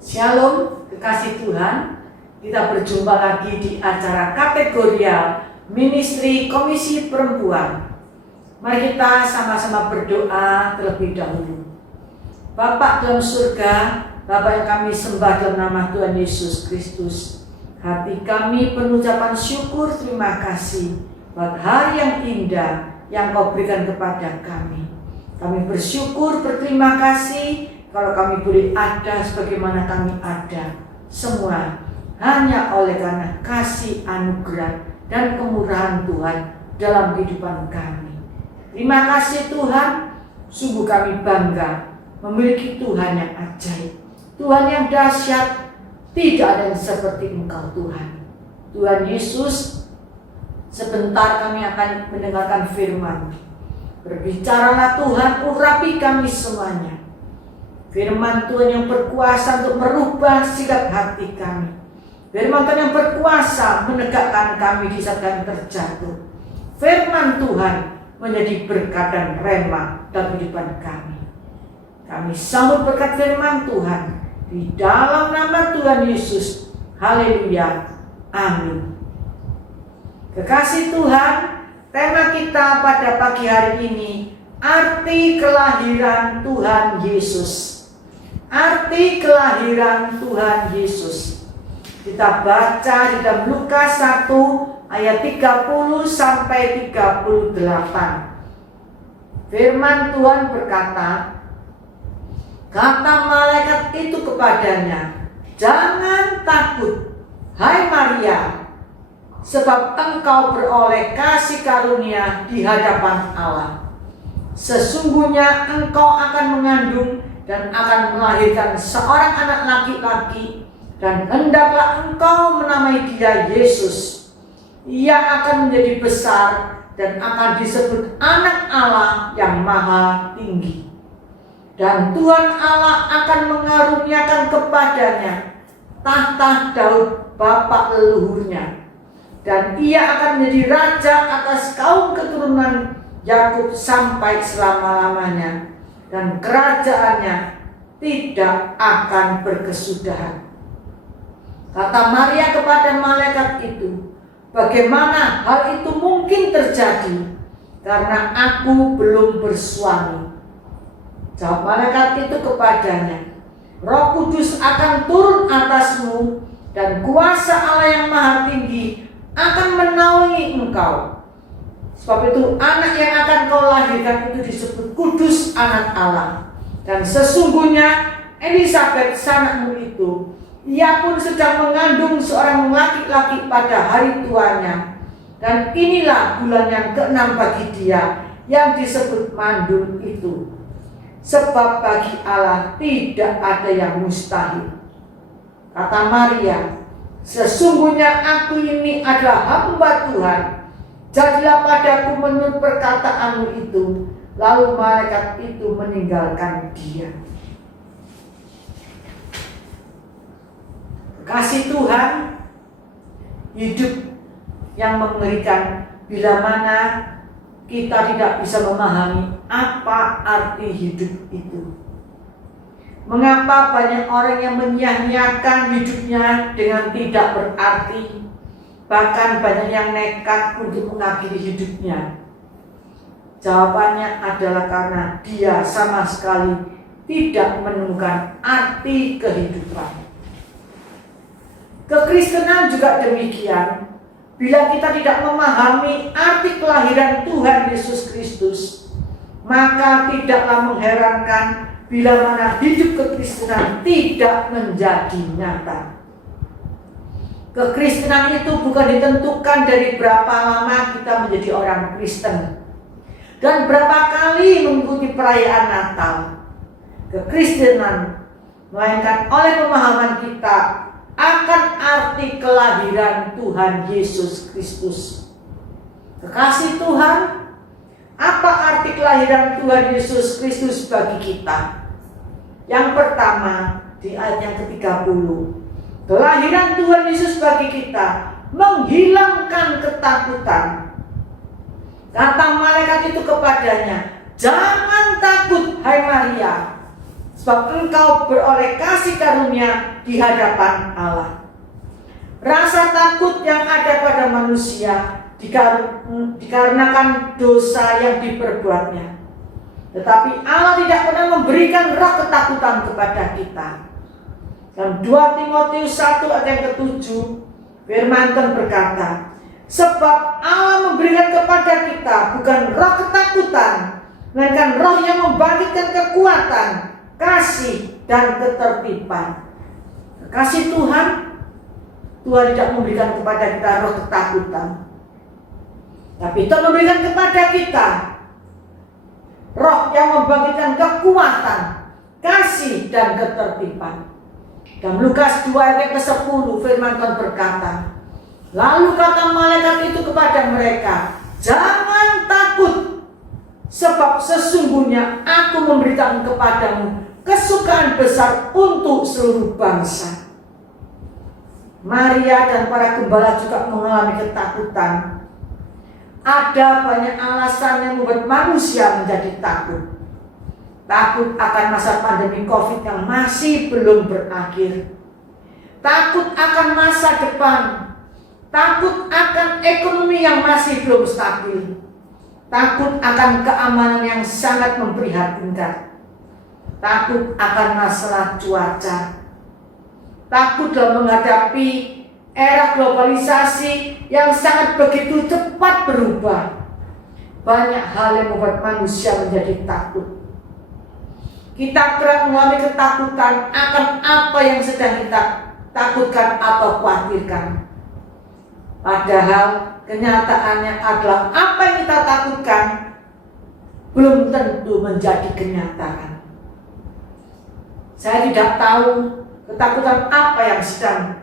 Shalom, kekasih Tuhan. Kita berjumpa lagi di acara kategorial Ministry Komisi Perempuan. Mari kita sama-sama berdoa terlebih dahulu. Bapa dalam surga, Bapa yang kami sembah dalam nama Tuhan Yesus Kristus, hati kami penuh ucapan syukur terima kasih buat hari yang indah yang Kau berikan kepada kami. Kami bersyukur, berterima kasih kalau kami boleh ada sebagaimana kami ada. Semua hanya oleh karena kasih anugerah dan kemurahan Tuhan dalam kehidupan kami. Terima kasih Tuhan, sungguh kami bangga memiliki Tuhan yang ajaib, Tuhan yang dahsyat. Tidak ada yang seperti Engkau Tuhan. Tuhan Yesus, sebentar kami akan mendengarkan firman. Berbicaralah Tuhan, urapi kami semuanya. Firman Tuhan yang berkuasa untuk merubah sikap hati kami. Firman Tuhan yang berkuasa menegakkan kami di saat kami terjatuh. Firman Tuhan menjadi berkat dan rema dalam kehidupan kami. Kami sambut berkat firman Tuhan di dalam nama Tuhan Yesus. Haleluya. Amin. Kekasih Tuhan, tema kita pada pagi hari ini, arti kelahiran Tuhan Yesus. Arti kelahiran Tuhan Yesus. Kita baca di dalam Lukas 1 ayat 30 sampai 38. Firman Tuhan berkata, kata malaikat itu kepadanya, jangan takut, hai Maria, sebab engkau beroleh kasih karunia di hadapan Allah. Sesungguhnya engkau akan mengandung dan akan melahirkan seorang anak laki-laki, dan hendaklah engkau menamai dia Yesus. Ia akan menjadi besar dan akan disebut anak Allah yang maha tinggi. Dan Tuhan Allah akan mengaruniakan kepadanya tahta Daud bapa leluhurnya, dan ia akan menjadi raja atas kaum keturunan Yakub sampai selama-lamanya, dan kerajaannya tidak akan berkesudahan. Kata Maria kepada malaikat itu, bagaimana hal itu mungkin terjadi, karena aku belum bersuami? Jawab malaikat itu kepadanya, Roh Kudus akan turun atasmu, dan kuasa Allah yang maha tinggi akan menaungi engkau. Sebab itu anak yang akan kau lahirkan itu disebut kudus, anak Allah. Dan sesungguhnya Elisabet sanakmu itu, ia pun sedang mengandung seorang laki-laki pada hari tuanya. Dan inilah bulan yang ke-6 bagi dia, yang disebut mandul itu. Sebab bagi Allah tidak ada yang mustahil. Kata Maria, sesungguhnya aku ini adalah hamba Tuhan, jadilah padaku menurut perkataanmu itu. Lalu malaikat itu meninggalkan dia. Kasih Tuhan, hidup yang mengerikan bila mana kita tidak bisa memahami apa arti hidup itu. Mengapa banyak orang yang menyia-nyiakan hidupnya dengan tidak berarti, bahkan banyak yang nekat untuk mengakhiri hidupnya? Jawabannya adalah karena dia sama sekali tidak menemukan arti kehidupan. Kekristenan juga demikian. Bila kita tidak memahami arti kelahiran Tuhan Yesus Kristus, maka tidaklah mengherankan bila mana hidup kekristenan tidak menjadi nyata. Kekristenan itu bukan ditentukan dari berapa lama kita menjadi orang Kristen dan berapa kali mengikuti perayaan Natal. Kekristenan melainkan oleh pemahaman kita akan arti kelahiran Tuhan Yesus Kristus. Kekasih Tuhan, apa arti kelahiran Tuhan Yesus Kristus bagi kita? Yang pertama, di ayat yang ke-30, kelahiran Tuhan Yesus bagi kita menghilangkan ketakutan. Kata malaikat itu kepadanya, jangan takut hai Maria, sebab engkau beroleh kasih karunia di hadapan Allah. Rasa takut yang ada pada manusia dikarenakan dosa yang diperbuatnya. Tetapi Allah tidak pernah memberikan roh ketakutan kepada kita. Dalam 2 Timotius 1 ayat yang ke-7, firman Tuhan berkata, sebab Allah memberikan kepada kita bukan roh ketakutan, melainkan roh yang membangkitkan kekuatan, kasih, dan ketertiban. Kasih Tuhan tidak memberikan kepada kita roh ketakutan, tapi Tuhan memberikan kepada kita roh yang membangkitkan kekuatan, kasih, dan ketertiban. Dalam Lukas 2 ayat ke-10 firman Tuhan berkata, lalu kata malaikat itu kepada mereka, jangan takut, sebab sesungguhnya aku memberikan kepadamu kesukaan besar untuk seluruh bangsa. Maria dan para gembala juga mengalami ketakutan. Ada banyak alasan yang membuat manusia menjadi takut. Takut akan masa pandemi COVID yang masih belum berakhir. Takut akan masa depan. Takut akan ekonomi yang masih belum stabil. Takut akan keamanan yang sangat memprihatinkan. Takut akan masalah cuaca. Takut dalam menghadapi era globalisasi yang sangat begitu cepat berubah. Banyak hal yang membuat manusia menjadi takut. Kita kerap mengalami ketakutan akan apa yang sedang kita takutkan atau khawatirkan. Padahal kenyataannya adalah apa yang kita takutkan belum tentu menjadi kenyataan. Saya tidak tahu ketakutan apa yang sedang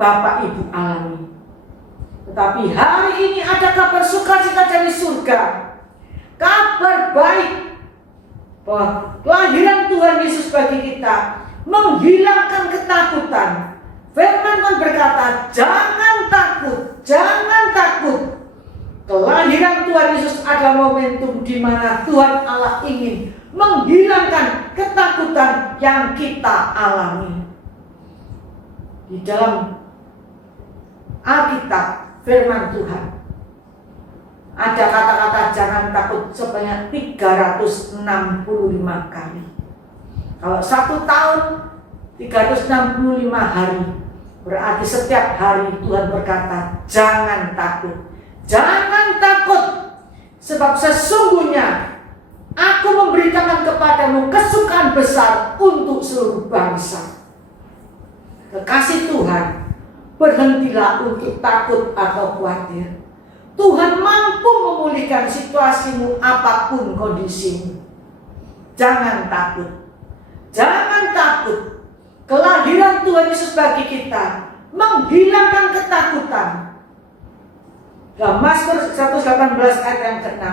Bapak Ibu alami. Tetapi hari ini ada kabar sukacita dari surga. Kabar baik bahwa kelahiran Tuhan Yesus bagi kita menghilangkan ketakutan. Firman Tuhan berkata, jangan takut, jangan takut. Kelahiran Tuhan Yesus adalah momentum di mana Tuhan Allah ingin menghilangkan ketakutan yang kita alami. Di dalam Alkitab, firman Tuhan, ada kata-kata jangan takut sebanyak 365 kali. Kalau 1 tahun 365 hari, berarti setiap hari Tuhan berkata jangan takut. Jangan takut, sebab sesungguhnya aku memberitakan kepadamu kesukaan besar untuk seluruh bangsa. Kekasih Tuhan, berhentilah untuk takut atau khawatir. Tuhan mampu memulihkan situasimu apapun kondisimu. Jangan takut. Jangan takut. Kelahiran Tuhan Yesus bagi kita menghilangkan ketakutan. Dalam Mazmur 118 ayat yang ke-6,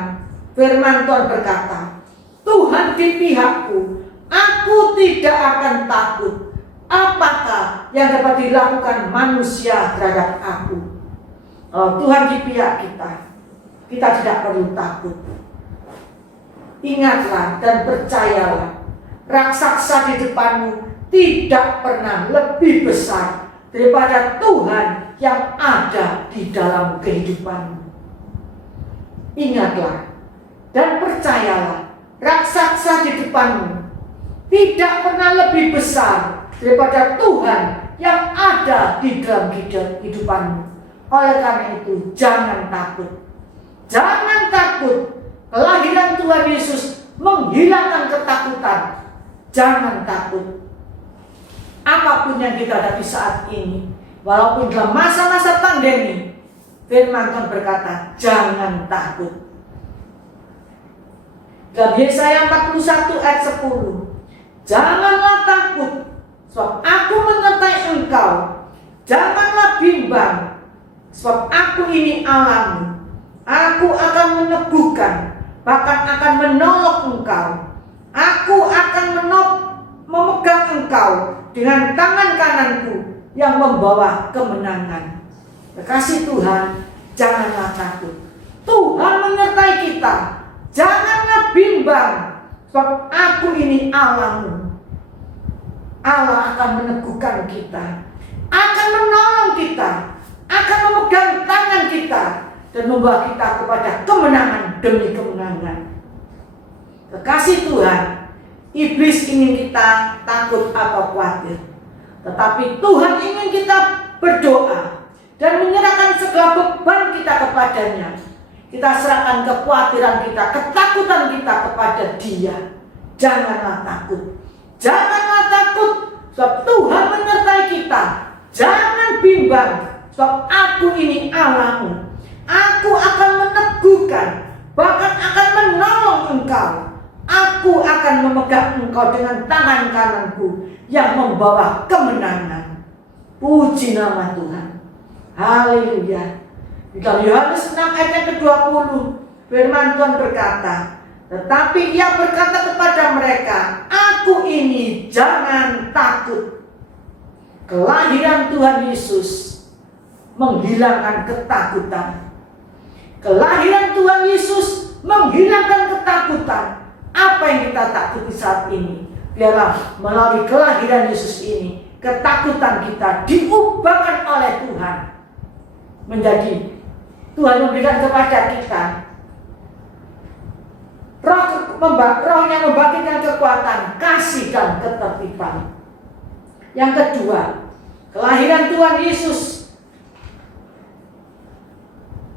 firman Tuhan berkata, Tuhan di pihakku, aku tidak akan takut. Apakah yang dapat dilakukan manusia terhadap aku? Tuhan di pihak kita, kita tidak perlu takut. Ingatlah dan percayalah, raksasa di depanmu tidak pernah lebih besar daripada Tuhan yang ada di dalam kehidupanmu. Ingatlah dan percayalah, raksasa di depanmu tidak pernah lebih besar daripada Tuhan yang ada di dalam kehidupanmu. Oleh karena itu, jangan takut. Jangan takut. Kelahiran Tuhan Yesus menghilangkan ketakutan. Jangan takut. Apapun yang kita hadapi saat ini, walaupun dalam masa-masa pandemi, firman Tuhan berkata, jangan takut. Dalam Yesaya 41 ayat 10, janganlah takut, sebab aku menyertai engkau. Janganlah bimbang, sebab aku ini Allahmu. Aku akan meneguhkan, bahkan akan menolong engkau. Aku akan memegang engkau dengan tangan kananku yang membawa kemenangan. Kekasih Tuhan, janganlah takut. Tuhan menyertai kita. Janganlah bimbang, sebab aku ini Allahmu. Allah akan meneguhkan kita, akan menolong kita, akan memegang tangan kita, dan membawa kita kepada kemenangan demi kemenangan. Kekasih Tuhan, iblis ingin kita takut atau khawatir, tetapi Tuhan ingin kita berdoa dan menyerahkan segala beban kita kepadanya. Kita serahkan kekhawatiran kita, ketakutan kita kepada Dia. Janganlah takut, janganlah takut, sebab Tuhan menyertai kita. Jangan bimbang, sebab Aku ini Allahmu. Aku akan meneguhkan, bahkan akan menolong engkau. Aku akan memegang engkau dengan tangan kananku yang membawa kemenangan. Puji nama Tuhan. Haleluya. Di dalam Yohanes 6 ayat yang ke-20, firman Tuhan berkata, tetapi Ia berkata kepada mereka, Aku ini, jangan takut. Kelahiran Tuhan Yesus menghilangkan ketakutan. Kelahiran Tuhan Yesus menghilangkan ketakutan. Apa yang kita takuti saat ini, biarlah melalui kelahiran Yesus ini, ketakutan kita diubahkan oleh Tuhan menjadi, Tuhan memberikan kepada kita roh yang membangkitkan kekuatan, kasih dan ketertiban. Yang kedua, kelahiran Tuhan Yesus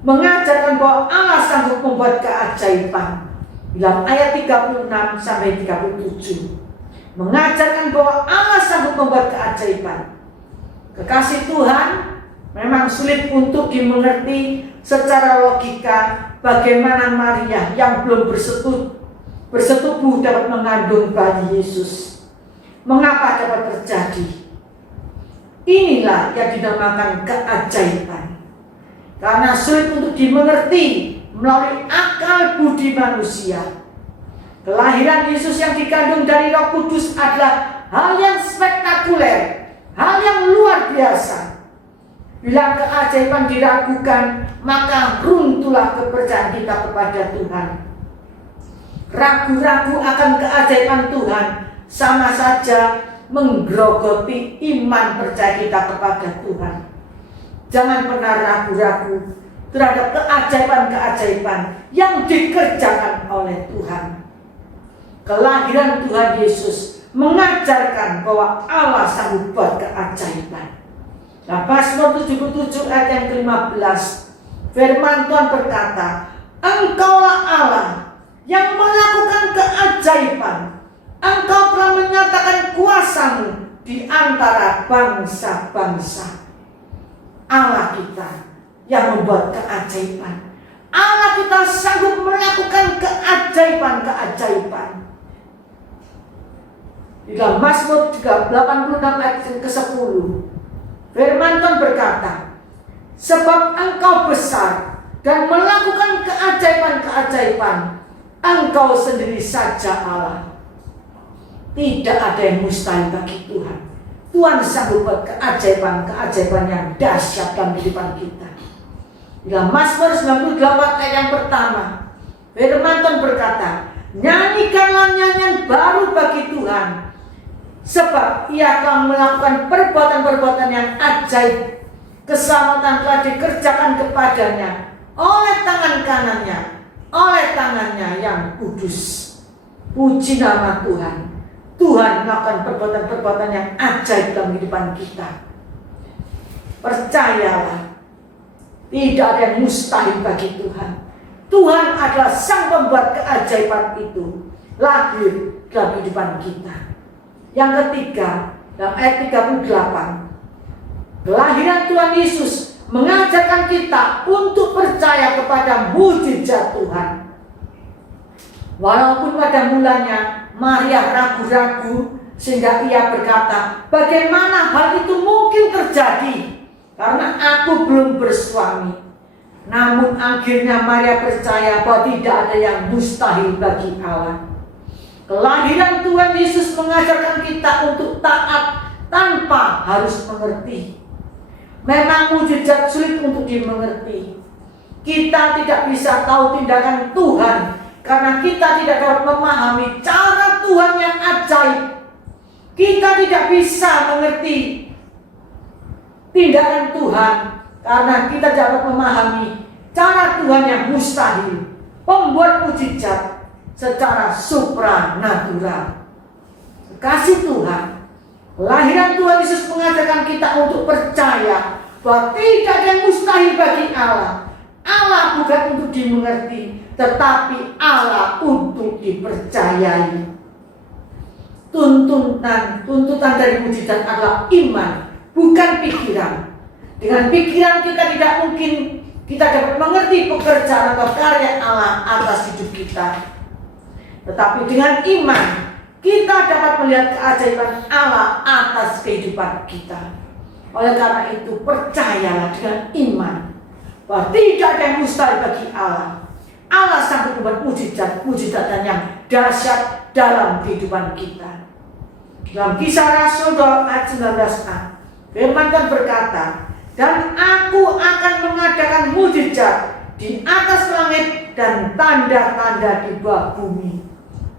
mengajarkan bahwa Allah sanggup membuat keajaiban. Dalam ayat 36 sampai 37 mengajarkan bahwa Allah sanggup membuat keajaiban. Kekasih Tuhan, memang sulit untuk dimengerti secara logika bagaimana Maria yang belum bersetubuh dapat mengandung bayi Yesus. Mengapa dapat terjadi? Inilah yang dinamakan keajaiban. Karena sulit untuk dimengerti melalui akal budi manusia. Kelahiran Yesus yang dikandung dari Roh Kudus adalah hal yang spektakuler, hal yang luar biasa. Bila keajaiban diragukan, maka runtuhlah kepercayaan kita kepada Tuhan. Ragu-ragu akan keajaiban Tuhan sama saja menggerogoti iman percaya kita kepada Tuhan. Jangan pernah ragu-ragu terhadap keajaiban-keajaiban yang dikerjakan oleh Tuhan. Kelahiran Tuhan Yesus mengajarkan bahwa Allah sanggup buat keajaiban. Nah, Mazmur 77 ayat yang ke-15, firman Tuhan berkata, Engkaulah Allah yang melakukan keajaiban. Engkau telah menyatakan kuasa-Mu di antara bangsa-bangsa. Allah kita yang membuat keajaiban. Allah kita sanggup melakukan keajaiban-keajaiban. Di dalam Mazmur 86 ayat ke-10, firman Tuhan berkata, sebab Engkau besar dan melakukan keajaiban-keajaiban, Engkau sendiri saja Allah. Tidak ada yang mustahil bagi Tuhan. Tuhan sanggup buat keajaiban-keajaiban yang dahsyat dalam kehidupan kita. Dalam Mazmur 98 ayat yang pertama, firman Tuhan berkata, nyanyikanlah nyanyian baru bagi Tuhan, sebab Ia telah melakukan perbuatan-perbuatan yang ajaib. Keselamatan telah dikerjakan kepadanya oleh tangan kanannya, oleh tangannya yang kudus. Puji nama Tuhan. Tuhan melakukan perbuatan-perbuatan yang ajaib dalam kehidupan kita. Percayalah, tidak ada yang mustahil bagi Tuhan. Tuhan adalah sang pembuat keajaiban itu lahir dalam kehidupan kita. Yang ketiga, dalam ayat 38, kelahiran Tuhan Yesus mengajarkan kita untuk percaya kepada mukjizat Tuhan. Walaupun pada mulanya Maria ragu-ragu sehingga ia berkata, bagaimana hal itu mungkin terjadi? Karena aku belum bersuami. Namun akhirnya Maria percaya bahwa tidak ada yang mustahil bagi Allah. Kelahiran Tuhan Yesus mengajarkan kita untuk taat tanpa harus mengerti. Memang mukjizat sulit untuk dimengerti. Kita tidak bisa tahu tindakan Tuhan karena kita tidak dapat memahami cara Tuhan yang ajaib. Kita tidak bisa mengerti tindakan Tuhan karena kita dapat memahami cara Tuhan yang mustahil, pembuat mujizat secara supranatural. Kasih Tuhan, kelahiran Tuhan Yesus mengajarkan kita untuk percaya bahwa tidak ada yang mustahil bagi Allah. Allah bukan untuk dimengerti, tetapi Allah untuk dipercayai. Tuntutan dari mujizat adalah iman, bukan pikiran. Dengan pikiran kita tidak mungkin kita dapat mengerti pekerjaan atau karya Allah atas hidup kita. Tetapi dengan iman, kita dapat melihat keajaiban Allah atas kehidupan kita. Oleh karena itu, percayalah dengan iman bahwa tidak ada yang mustahil bagi Allah. Allah sanggup membuat mujizat dan yang dahsyat dalam kehidupan kita. Dalam Kisah Rasul 2 ayat 19a, firman Tuhan berkata, dan aku akan mengadakan mujizat di atas langit dan tanda-tanda di bawah bumi.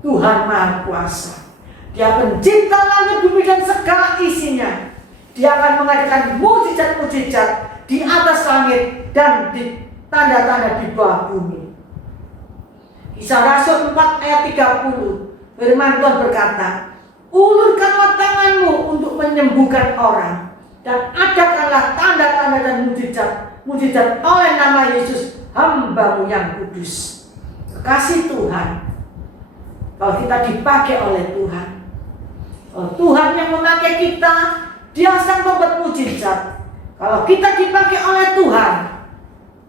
Tuhan Maha Kuasa, Dia pencipta langit bumi dan segala isinya. Dia akan mengadakan mujizat-mujizat di atas langit dan di tanda-tanda di bawah bumi. Kisah Rasul 4 ayat 30, firman Tuhan berkata, ulurkanlah tanganmu untuk menyembuhkan orang, dan adakanlah tanda-tanda dan mujizat oleh nama Yesus, hamba-Mu yang kudus. Kasih Tuhan, kalau kita dipakai oleh Tuhan, kalau Tuhan yang memakai kita, Dia sang membuat mujizat. Kalau kita dipakai oleh Tuhan,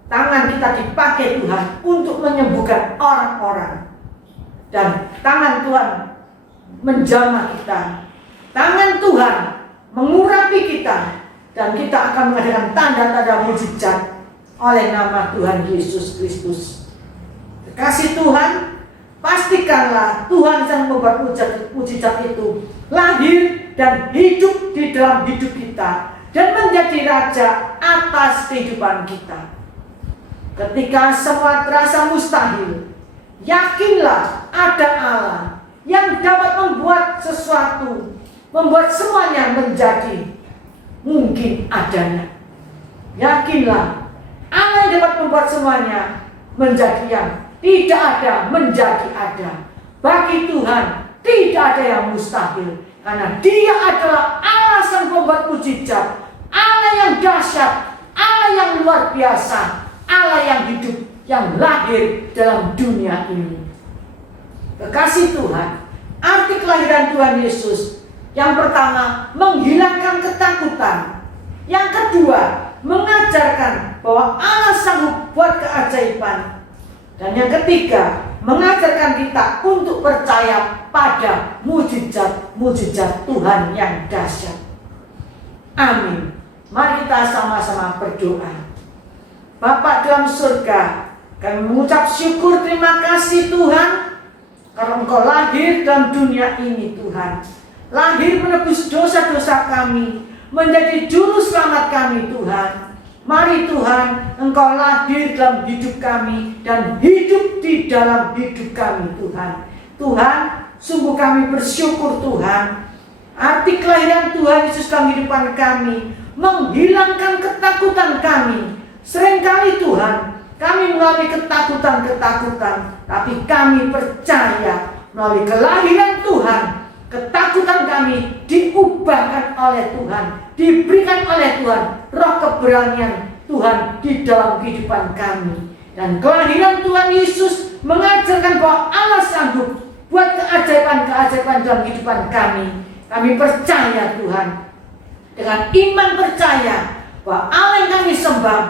tangan kita dipakai Tuhan untuk menyembuhkan orang-orang, dan tangan Tuhan menjamah kita. Tangan Tuhan mengurapi kita, dan kita akan mengadakan tanda-tanda mujizat oleh nama Tuhan Yesus Kristus. Kasih Tuhan, pastikanlah Tuhan yang membuat mujizat itu lahir dan hidup di dalam hidup kita dan menjadi raja atas kehidupan kita. Ketika semua terasa mustahil, yakinlah ada Allah yang dapat membuat sesuatu, membuat semuanya menjadi mungkin adanya. Yakinlah Allah yang dapat membuat semuanya menjadi yang tidak ada menjadi ada. Bagi Tuhan tidak ada yang mustahil, karena Dia adalah Allah yang membuat mujizat, Allah yang dahsyat, Allah yang luar biasa, Allah yang hidup, yang lahir dalam dunia ini. Kekasih Tuhan, arti kelahiran Tuhan Yesus, yang pertama, menghilangkan ketakutan. Yang kedua, mengajarkan bahwa Allah sanggup buat keajaiban. Dan yang ketiga, mengajarkan kita untuk percaya pada mujizat-mujizat Tuhan yang dahsyat. Amin. Mari kita sama-sama berdoa. Bapa dalam surga, kami mengucap syukur, terima kasih Tuhan, karena Engkau lahir dalam dunia ini Tuhan. Lahir menebus dosa-dosa kami, menjadi juru selamat kami Tuhan. Mari Tuhan, Engkau lahir dalam hidup kami dan hidup di dalam hidup kami Tuhan. Tuhan, sungguh kami bersyukur Tuhan. Arti kelahiran Tuhan Yesus dalam kehidupan kami menghilangkan ketakutan kami. Seringkali Tuhan, kami mengalami ketakutan-ketakutan, tapi kami percaya melalui kelahiran Tuhan, ketakutan kami diubahkan oleh Tuhan, diberikan oleh Tuhan roh keberanian Tuhan di dalam kehidupan kami. Dan kelahiran Tuhan Yesus mengajarkan bahwa Allah sanggup buat keajaiban-keajaiban dalam kehidupan kami. Kami percaya Tuhan, dengan iman percaya bahwa Allah yang kami sembah,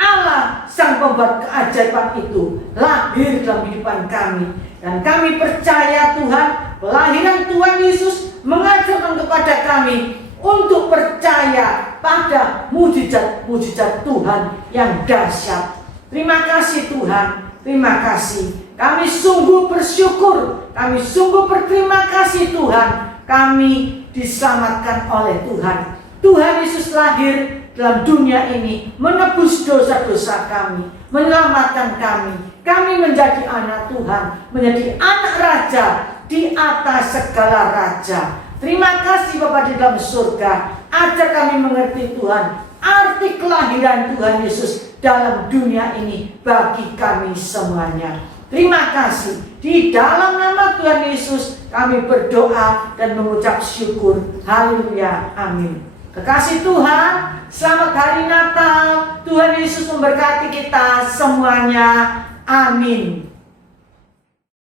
Allah sang pembuat keajaiban itu lahir dalam kehidupan kami. Dan kami percaya Tuhan, kelahiran Tuhan Yesus mengajarkan kepada kami untuk percaya pada mujizat-mujizat Tuhan yang dahsyat. Terima kasih Tuhan, terima kasih. Kami sungguh bersyukur, kami sungguh berterima kasih Tuhan. Kami diselamatkan oleh Tuhan. Tuhan Yesus lahir dalam dunia ini menebus dosa-dosa kami, menyelamatkan kami. Kami menjadi anak Tuhan, menjadi anak raja di atas segala raja. Terima kasih Bapa di dalam surga. Ajar kami mengerti Tuhan arti kelahiran Tuhan Yesus dalam dunia ini bagi kami semuanya. Terima kasih. Di dalam nama Tuhan Yesus kami berdoa dan mengucap syukur. Haleluya. Amin. Kekasih Tuhan, selamat hari Natal. Tuhan Yesus memberkati kita semuanya. Amin.